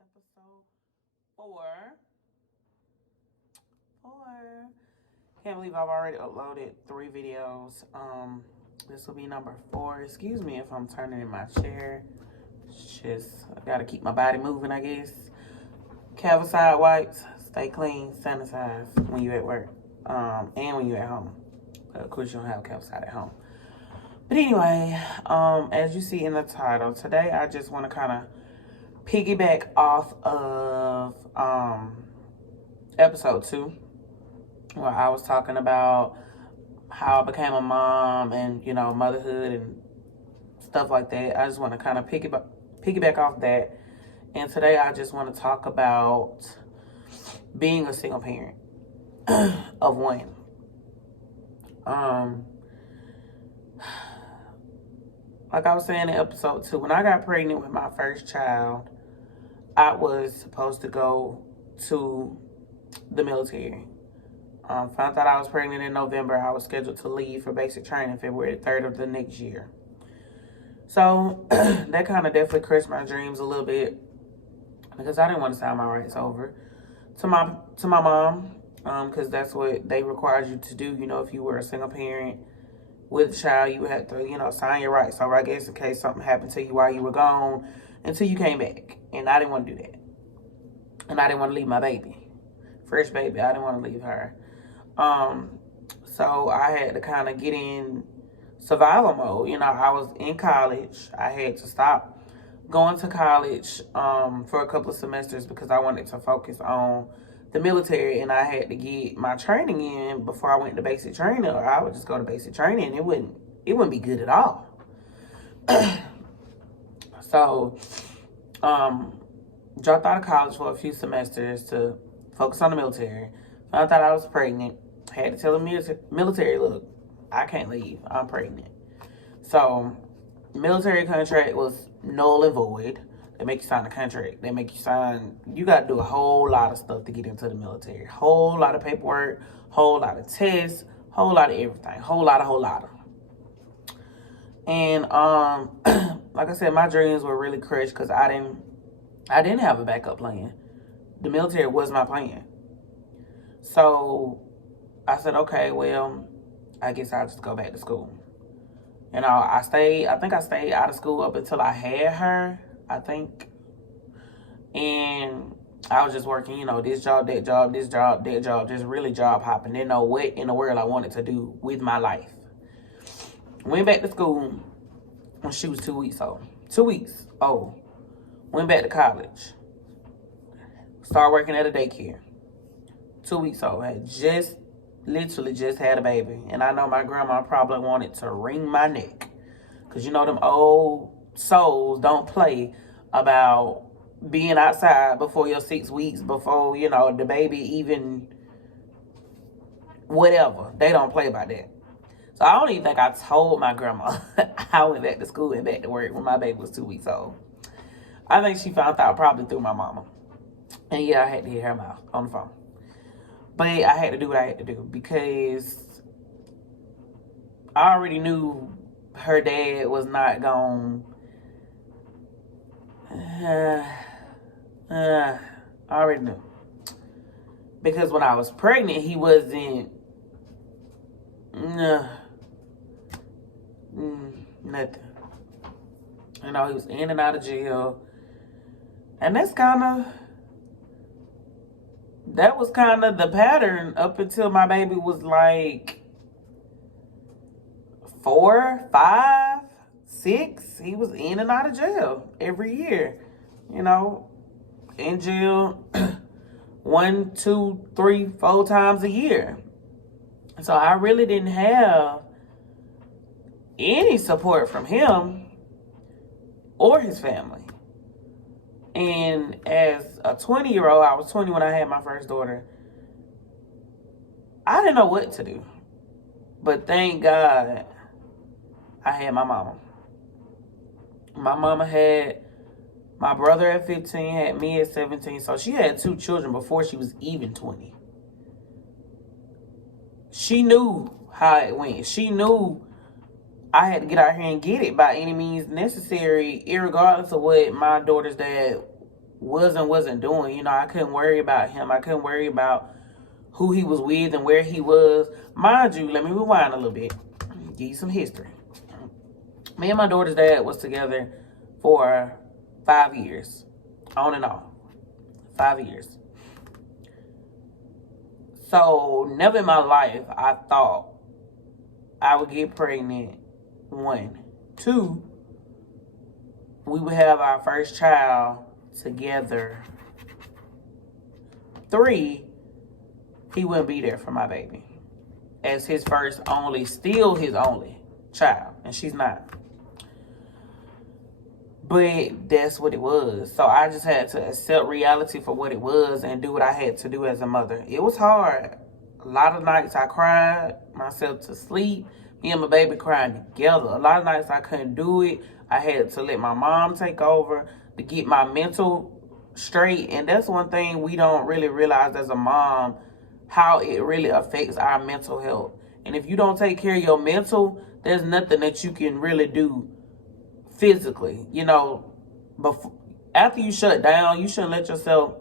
Episode four. Four. Can't believe I've already uploaded 3 videos. This will be number 4. Excuse me if I'm turning in my chair. It's just I gotta keep my body moving, I guess. Calvicide wipes, stay clean, sanitize when you're at work, and when you're at home. Of course, you don't have calvicide at home. But anyway, as you see in the title, today I just want to kind of piggyback off of episode 2, where I was talking about how I became a mom and, motherhood and stuff like that. I just want to kind of piggyback off that. And today I just want to talk about being a single parent of one. Like I was saying in episode 2, when I got pregnant with my first child, I was supposed to go to the military. Found out I was pregnant in November. I was scheduled to leave for basic training February 3rd of the next year. So that kind of definitely crushed my dreams a little bit, because I didn't want to sign my rights over to my mom, because that's what they required you to do. If you were a single parent with a child, you had to, sign your rights over, I guess, in case something happened to you while you were gone until you came back. And I didn't want to do that. And I didn't want to leave my baby. Fresh baby. I didn't want to leave her. So I had to kind of get in survival mode. I was in college. I had to stop going to college for a couple of semesters because I wanted to focus on the military, and I had to get my training in before I went to basic training, or I would just go to basic training and it wouldn't be good at all. So dropped out of college for a few semesters to focus on the military. Found out I was pregnant. Had to tell the military, look, I can't leave. I'm pregnant. So military contract was null and void. They make you sign a contract. You got to do a whole lot of stuff to get into the military. Whole lot of paperwork, whole lot of tests, whole lot of everything. Whole lot of. And like I said, my dreams were really crushed because I didn't have a backup plan. The military was my plan. So I said, okay, well, I guess I'll just go back to school. I stayed out of school up until I had her, I think. And I was just working, this job, that job, this job, that job, just really job hopping. Didn't know what in the world I wanted to do with my life. Went back to school when she was 2 weeks old. 2 weeks old. Went back to college. Started working at a daycare. 2 weeks old. Had literally just had a baby. And I know my grandma probably wanted to wring my neck. Because them old souls don't play about being outside before your 6 weeks, before, the baby even whatever. They don't play about that. So I don't even think I told my grandma I went back to school and back to work when my baby was 2 weeks old. I think she found out probably through my mama. And yeah, I had to hear her mouth on the phone. But I had to do what I had to do because I already knew her dad was not going I already knew. Because when I was pregnant, he wasn't nothing. He was in and out of jail. And that was kind of the pattern up until my baby was like 4, 5, 6. He was in and out of jail every year. In jail 1, 2, 3, 4 times a year. So I really didn't have any support from him or his family. And as a 20-year-old, I was 20 when I had my first daughter, I didn't know what to do. But thank God I had my mama. My mama had my brother at 15, had me at 17. So she had 2 children before she was even 20. She knew how it went. She knew I had to get out here and get it by any means necessary, irregardless of what my daughter's dad wasn't doing. You know, I couldn't worry about him. I couldn't worry about who he was with and where he was. Mind you, let me rewind a little bit. Give you some history. Me and my daughter's dad was together for 5 years. On and off. 5 years. So, never in my life I thought I would get pregnant. 1. 2, we would have our first child together. 3, he wouldn't be there for my baby. As his first only, still his only child. And she's not. But that's what it was. So I just had to accept reality for what it was and do what I had to do as a mother. It was hard. A lot of nights I cried myself to sleep. Me and my baby crying together. A lot of nights I couldn't do it. I had to let my mom take over to get my mental straight. And that's one thing we don't really realize as a mom, how it really affects our mental health. And if you don't take care of your mental, there's nothing that you can really do physically. You know, before, after you shut down, you shouldn't let yourself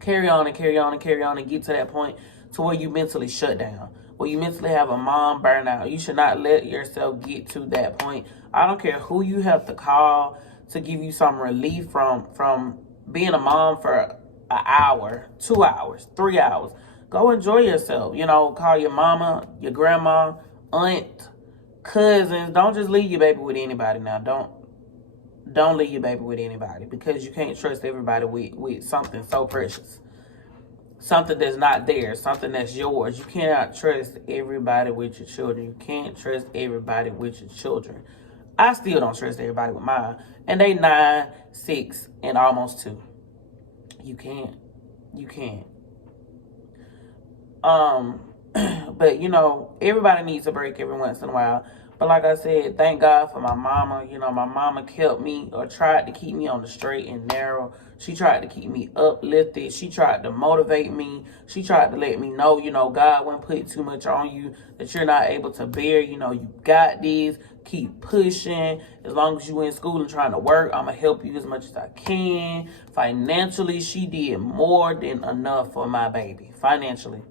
carry on and carry on and carry on and get to that point to where you mentally shut down, where you mentally have a mom burnout. You should not let yourself get to that point. I don't care who you have to call to give you some relief from being a mom for an hour, 2 hours, 3 hours. Go enjoy yourself. You know, call your mama, your grandma, aunt, cousins. Don't just leave your baby with anybody now. Don't leave your baby with anybody, because you can't trust everybody with something so precious. Something that's not theirs, something that's yours. You cannot trust everybody with your children. You can't trust everybody with your children. I still don't trust everybody with mine. And they 9, 6, and almost 2. You can't. You can't. But you know, everybody needs a break every once in a while. But like I said, thank God for my mama. You know, my mama kept me, or tried to keep me on the straight and narrow. She tried to keep me uplifted. She tried to motivate me. She tried to let me know, you know, God wouldn't put too much on you that you're not able to bear. You know, you got this. Keep pushing. As long as you in school and trying to work, I'm going to help you as much as I can. Financially, she did more than enough for my baby. Financially.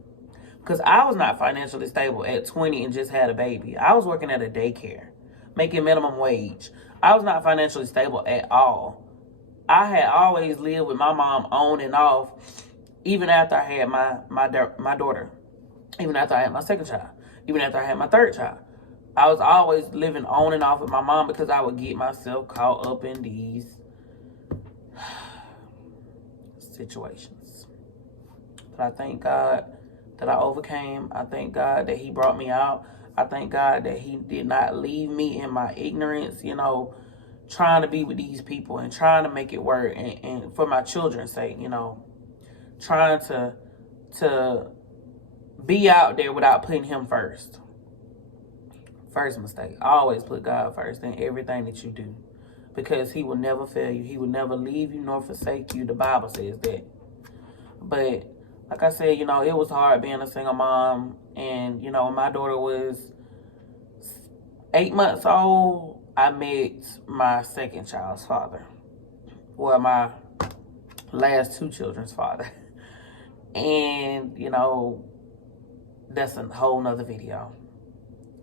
Because I was not financially stable at 20 and just had a baby. I was working at a daycare, making minimum wage. I was not financially stable at all. I had always lived with my mom on and off, even after I had my daughter, even after I had my second child, even after I had my third child. I was always living on and off with my mom because I would get myself caught up in these situations. But I thank God that I overcame. I thank God that he brought me out. I thank God that he did not leave me in my ignorance, you know, trying to be with these people and trying to make it work, and for my children's sake, you know, trying to be out there without putting him first. First mistake. Always put God first in everything that you do, because he will never fail you. He will never leave you nor forsake you. The Bible says that. But like I said, you know, it was hard being a single mom. And, you know, when my daughter was 8 months old, I met my second child's father. Well, my last 2 children's father. And, you know, that's a whole nother video.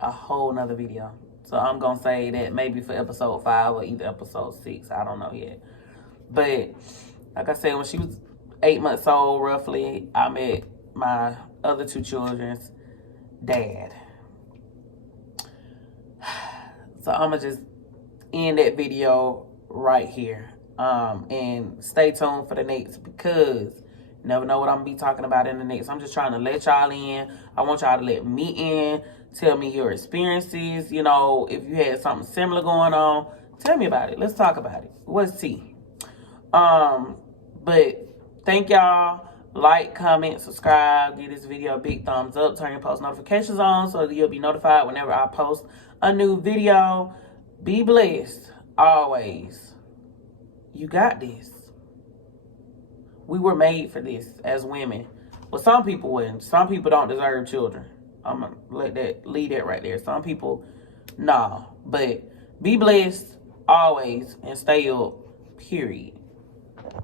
A whole nother video. So I'm going to say that maybe for episode 5 or either episode 6. I don't know yet. But like I said, when she was 8 months old, roughly, I met my other 2 children's dad. So I'm going to just end that video right here. And stay tuned for the next, because you never know what I'm going to be talking about in the next. I'm just trying to let y'all in. I want y'all to let me in. Tell me your experiences. You know, if you had something similar going on, tell me about it. Let's talk about it. What's tea? But thank y'all. Like, comment, subscribe. Give this video a big thumbs up. Turn your post notifications on so that you'll be notified whenever I post a new video. Be blessed always. You got this. We were made for this as women. Well, some people wouldn't. Some people don't deserve children. I'm going to leave that right there. Some people, nah. But be blessed always and stay up, period.